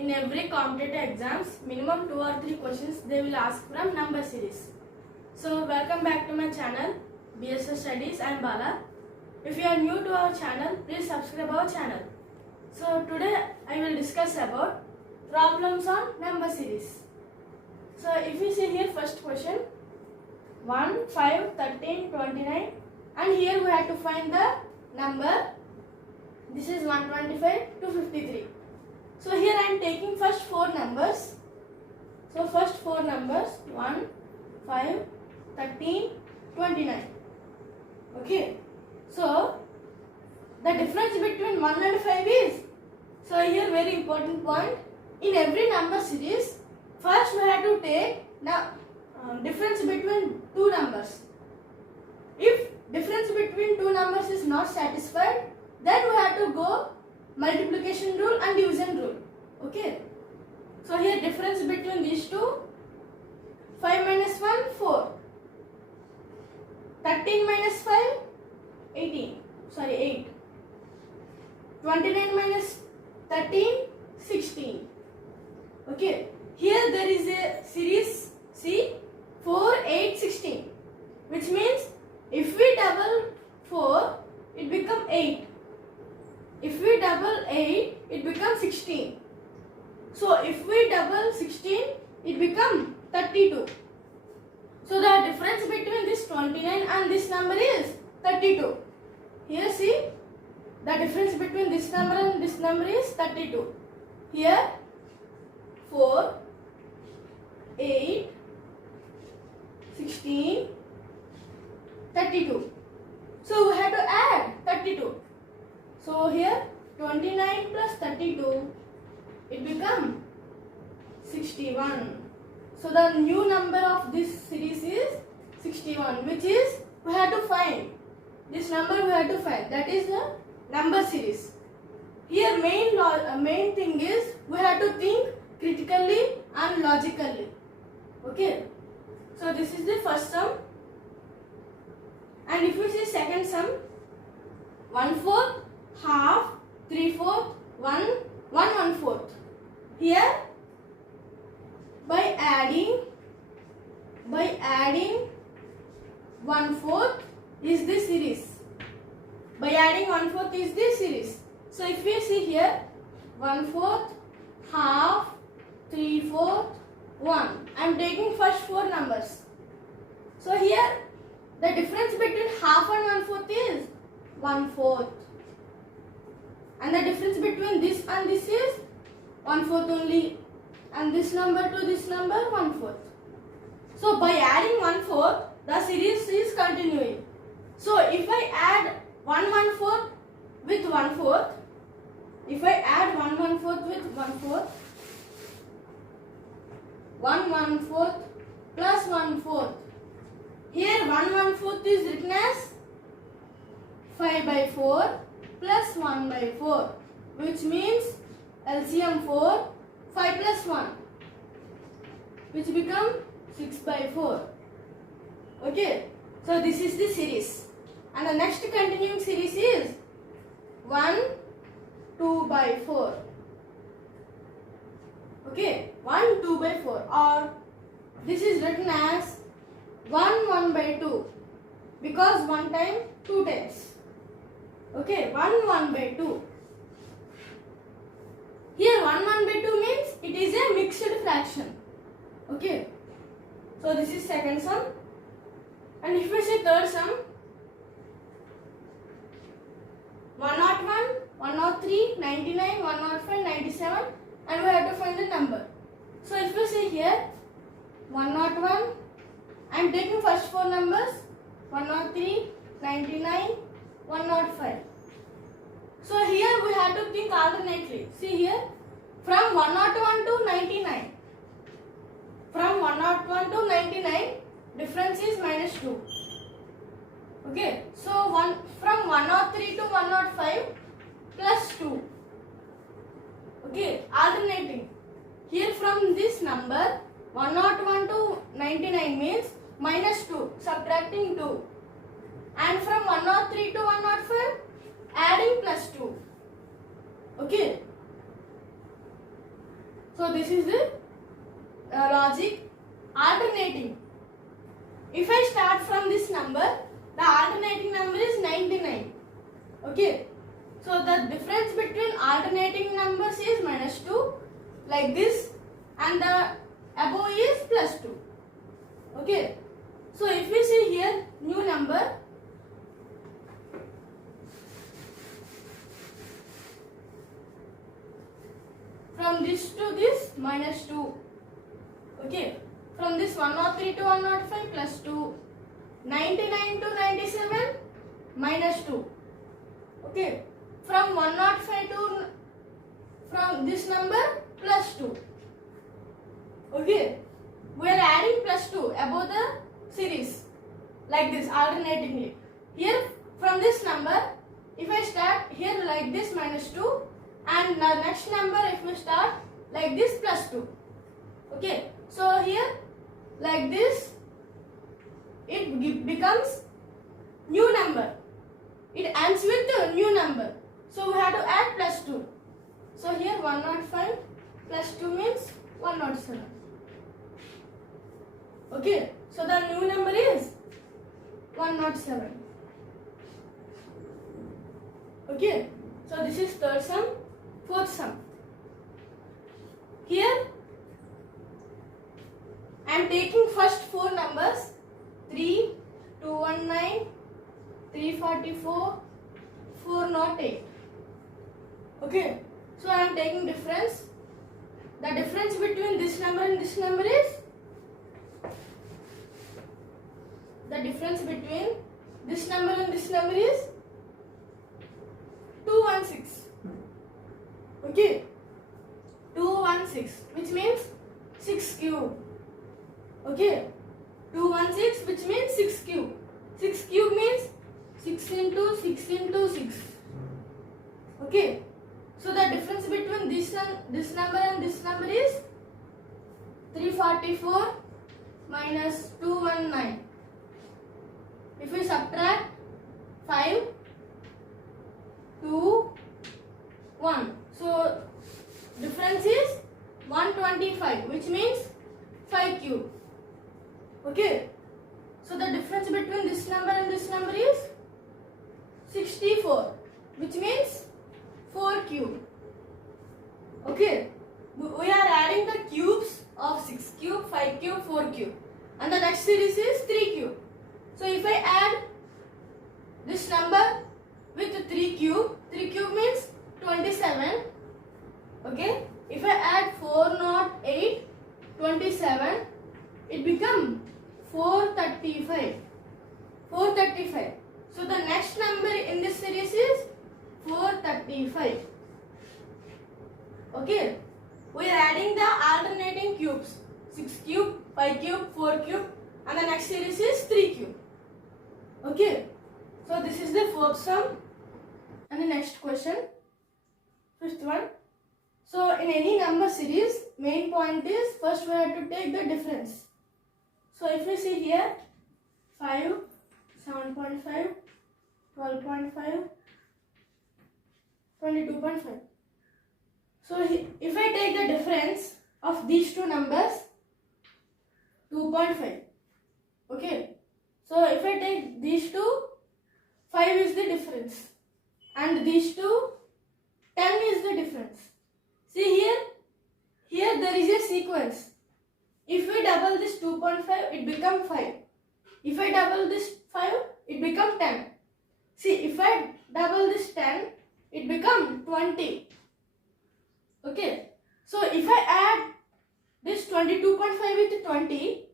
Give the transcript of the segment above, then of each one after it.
in every competitive exams, minimum 2 or 3 questions they will ask from number series. So welcome back to my channel, BSS Studies. I am Bala. If you are new to our channel, please subscribe our channel. So today I will discuss about problems on number series. So if you see here, first question 1, 5, 13, 29, and here we have to find the number. This is 125 to 53. So here I am taking first 4 numbers. So first 4 numbers 1, 5, 13, 29. Okay. So the difference between 1 and 5 is, so here very important point, in every number series first we have to take the difference between 2 numbers. If difference between 2 numbers is not satisfied, then we have to go multiplication rule and division rule. Okay. So here difference between these two, 5 minus 1, 4. 13 minus 5, 8. 29 minus 13, 16. Okay. Here there is a series, see, 4, 8, 16. Which means if we double 4, it becomes 8. If we double 8, it becomes 16. So if we double 16, it becomes 32. So the difference between this 29 and this number is 32. Here see, the difference between this number and this number is 32. Here 4, 8, 16, 32. So we have to add 32. So here 29 plus 32, it becomes 61. So the new number of this series is 61, which is we have to find. This number we have to find. That is the number series. Here main thing is we have to think critically and logically. Okay. So this is the first sum. And if we see second sum, 1/4, half, 3/4, 1, 1/4. Here by adding 1/4 is the series. By adding 1/4 is the series. So if we see here 1/4, half, 3/4, 1. I am taking first 4 numbers. So here the difference between half and 1/4 is 1/4. And the difference between this and this is 1/4 only. And this number to this number 1/4. So by adding 1/4, the series is continuing. So if I add 1/4 with 1/4, if I add 1/4 with 1/4, 1/4 plus 1/4. Here 1/4 is written as 5/4 plus 1/4, which means LCM 4, 5 plus 1, which become 6/4. Okay. So this is the series. And the next continuing series is 1, 2/4. Okay. 1, 2/4. Or this is written as 1, 1/2. Because 1 time, 2 times. Okay. 1, 1/2. Here 1, 1/2 means it is a mixed fraction. Okay. So this is second sum. And if we say third sum, 101, 103, 99, 105, 97, and we have to find the number. So if we say here 101, I am taking first 4 numbers 103, 99, 105. So here we have to think alternately. See here, from 101 to 99. From 101 to 99, difference is -2. Okay. So from 103 to 105 plus 2. Okay. Alternating. Here from this number 101 to 99 means -2. Subtracting 2. And from 103 to 105, adding +2. Okay. So this is the logic. Alternating. If I start from this number, the alternating number is 99. Okay. So the difference between alternating numbers is -2 like this, and the above is +2. Okay. So if we see here new number, from this to this -2. Okay. From this 103 to 105 +2. 99 to 97 -2. Okay. From 105 to from this number +2. Okay. We are adding +2 above the series like this alternatingly. Here from this number, if I start here like this -2, and the next number if we start like this +2. Okay. So here like this it becomes new number. It ends with the new number. So we have to add +2. So here 105 +2 means 107. Okay. So the new number is 107. Okay. So this is third sum. Fourth sum. Here I am taking first four numbers 3, 219, 344, 408. Okay. So I am taking difference. The difference between this number and this number is is 216. Okay. 216, which means 6 cube. Okay. 216, which means 6 cube. 6 cube means 6 into 6 into 6. Okay. So the difference between this number and this number is 344 minus 219. If we subtract 5, 2, 1. So difference is 125, which means 5 cube. Okay. So the difference between this number and this number is 64, which means 4 cube. Okay. We are adding the cubes of 6 cube, 5 cube, 4 cube. And the next series is 3 cube. So if I add this number with 3 cube means 27. Okay. If I add 408, 27, it becomes 435. 435. So the next number in this series is 435. Okay. We are adding the alternating cubes. 6 cube, 5 cube, 4 cube, and the next series is 3 cube. Okay. So this is the fourth sum. And the next question, fifth one. So in any number series, main point is first we have to take the difference. So if we see here 5, 7.5, 12.5, 22.5. So if I take the difference of these two numbers, 2.5. Okay. So if I take these two, 5 is the difference. And these two, 10 is the difference. See here there is a sequence. If we double this 2.5, it becomes 5. If I double this 5, it becomes 10. See, if I double this 10, it becomes 20. Okay. So if I add this 22.5 with 20,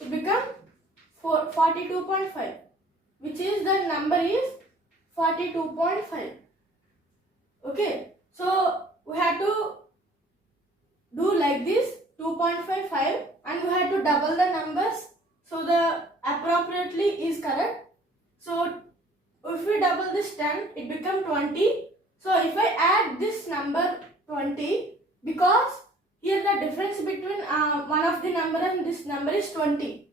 it becomes 42.5, which is the number is 42.5. Okay. So we have to do like this 2.55, and we have to double the numbers so the appropriately is correct. So if we double this 10, it becomes 20. So if I add this number 20, because here the difference between one of the number and this number is 20.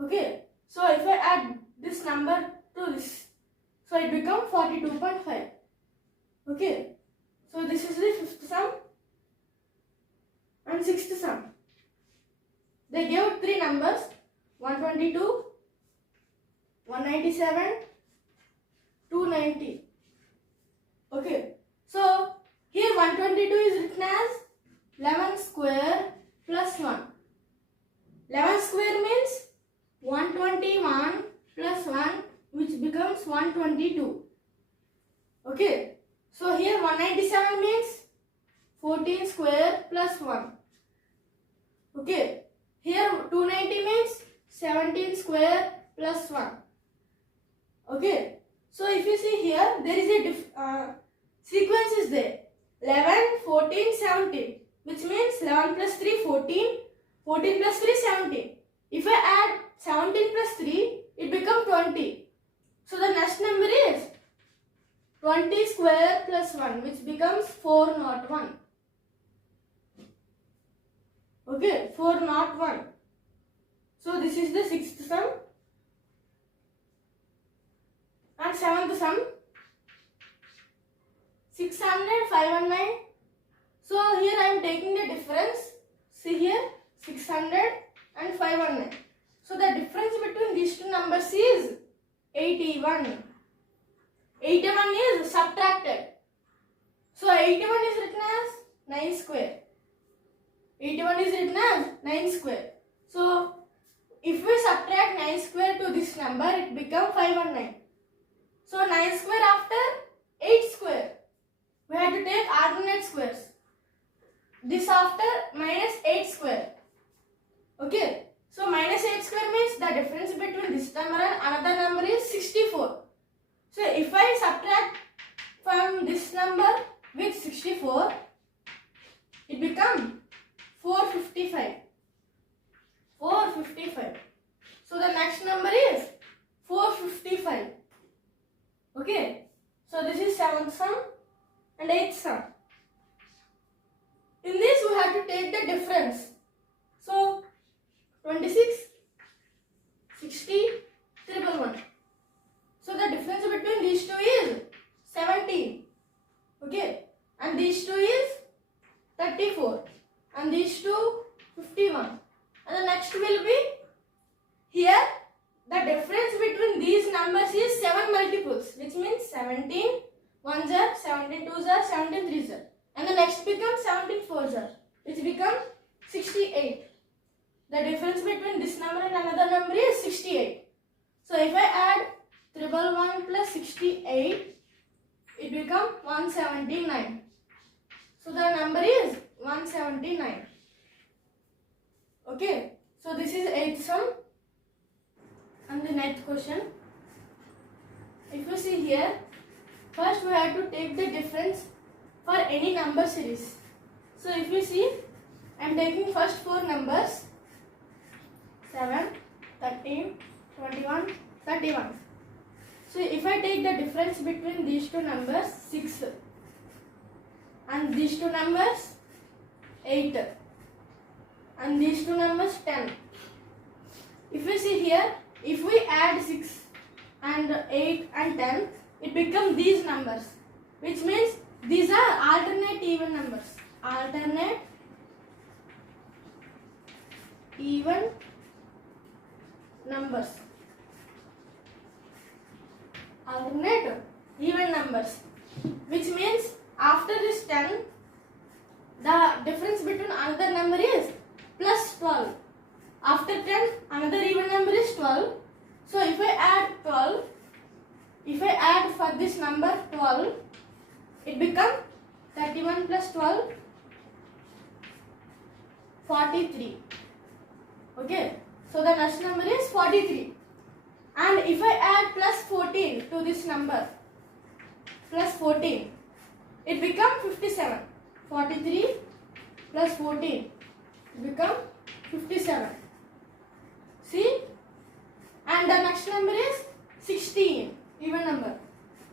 Okay. So if I add this number to this, so it becomes 42.5. Okay. So this is the fifth sum. And sixth sum. They gave three numbers, 122, 197, 290. Okay. So here 122 is written as 11 square plus 1. 11 square means 121 plus 1, which becomes 122. Okay. So here 197 means 14 square plus 1. Okay. Here 290 means 17 square plus 1. Okay. So if you see here, there is a sequence is there. 11, 14, 17. Which means 11 plus 3, 14. 14 plus 3, 17. If I add 17 plus 3, it becomes 20. So the next number is 20 square plus 1, which becomes 401. Okay, 401. So this is the sixth sum. And seventh sum, 600, 519. So here I am taking the difference. See here, 600 and 519. So the difference between these two numbers is 81. 81 is subtracted. So 81 is written as 9 square. 81 is written as 9 square. So if we subtract 9 square to this number, it becomes 519. So 9 square after 8 square. We have to take alternate squares. This after minus 8 square. Okay. So minus 8 square means the difference between this number and another number is 64. So if I subtract from this number with 64, it becomes 455. 455. So the next number is 455. Okay. So this is seventh sum and eighth sum. In this we have to take the difference. So 26, 60, 111. So the difference between these two is 17. Okay. And these two is 34. And these two 51. And the next will be here. The difference between these numbers is 7 multiples, which means 17 1s are, 17 2s are, 17 3s are. And the next becomes 17 4s are, which becomes 68. The difference between this number and another number is 68. So if I add 111 plus 68, it becomes 179. So the number is 179. Okay. So this is 8th sum. And the next question. If you see here, first we have to take the difference for any number series. So if you see, I am taking first 4 numbers, 7, 13, 21, 31. So if I take the difference between these two numbers, 6, and these two numbers, 8, and these two numbers, 10. If you see here, if we add 6 and 8 and 10, it becomes these numbers, which means these are alternate even numbers. Alternate even numbers. Alternate even numbers, which means after this 10, the difference between another number is plus 12. After 10, another even number is 12. So if I add 12, if I add for this number 12, it becomes 31 plus 12, 43. Okay. So the next number is 43. And if I add plus 14 to this number, plus 14, it becomes 57. 43 plus 14 become 57. See? And the next number is 16, even number.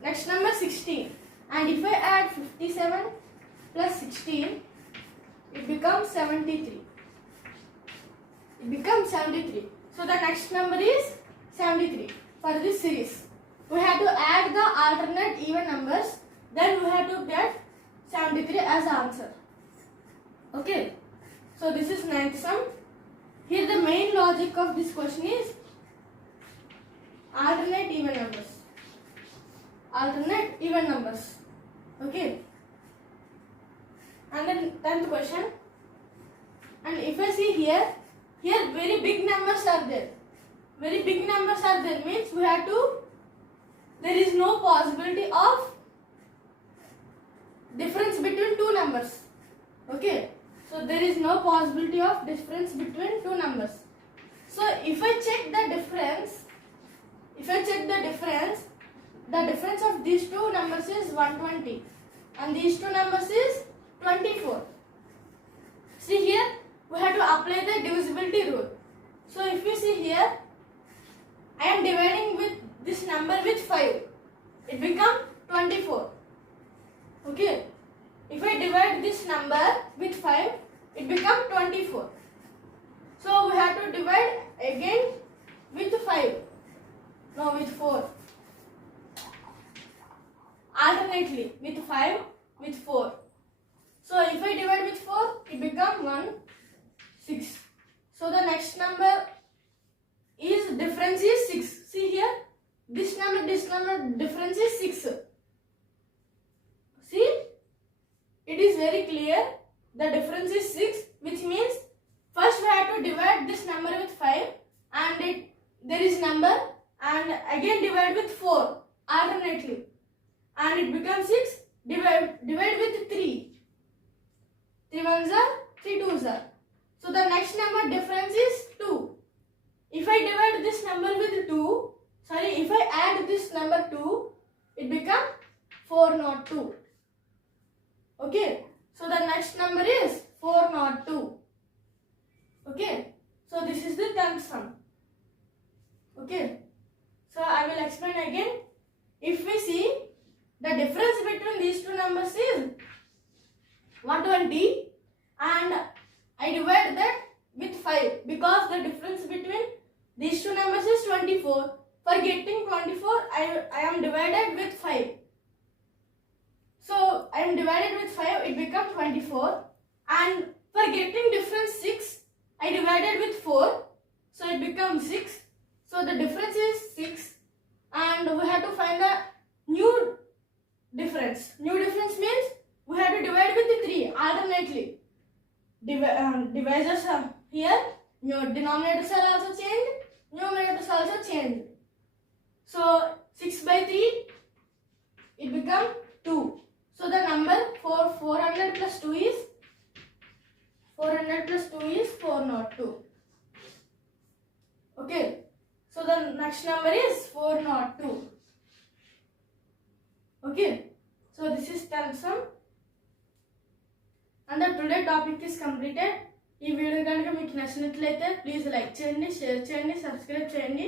Next number 16. And if I add 57 plus 16, it becomes 73. It becomes 73. So the next number is 73 for this series. We have to add the alternate even numbers. Then we have to get 73 as answer. Okay. So So this is ninth sum. Here the main logic of this question is alternate even numbers. Alternate even numbers. Okay. And then 10th question. And if I see here very big numbers are there. Very big numbers are there means there is no possibility of difference between two numbers. Okay. So there is no possibility of difference between two numbers. So if I check the difference, the difference of these two numbers is 120 and these two numbers is 24. See here, we have to apply the divisibility rule. So if you see here, I am dividing with this number with 5. It becomes 24. Okay. If I divide this number with 5, it becomes 24. So we have to divide again with 5. No, with 4. Alternately with 5, with 4. So if I divide with 4, it becomes 1, 6. So the next number is difference is 6. See here, this number difference is 6. See, it is very clear. The difference is 6, which means first we have to divide this number with 5 and there is number and again divide with 4 alternately and it becomes 6. Divide with 3. 3 ones are 3 twos are. So the next number difference is 2. If I divide this number with 2, if I add this number 2, it becomes 402. Okay. So the next number is 402. Okay. So this is the 10th sum. Okay. So I will explain again. If we see, the difference between these two numbers is 120 and I divide that with 5 because the difference between these two numbers is 24. For getting 24, I am divided with 5. So I am divided with 5, it becomes 24. And for getting difference 6, I divided with 4. So it becomes 6. So the difference is 6. And we have to find the new difference. New difference means we have to divide with 3 alternately. Divisors are here. Denominators are also changed. Numerators also changed. So 6 by 3, it becomes 2. So the number for 400 plus 2 is 402. Okay. So the next number is 402. Okay. So this is 10th sum. And the today topic is completed. ఈ video కనుక మీకు నచ్చినట్లయితే please like చేయండి, share చేయండి, subscribe చేయండి.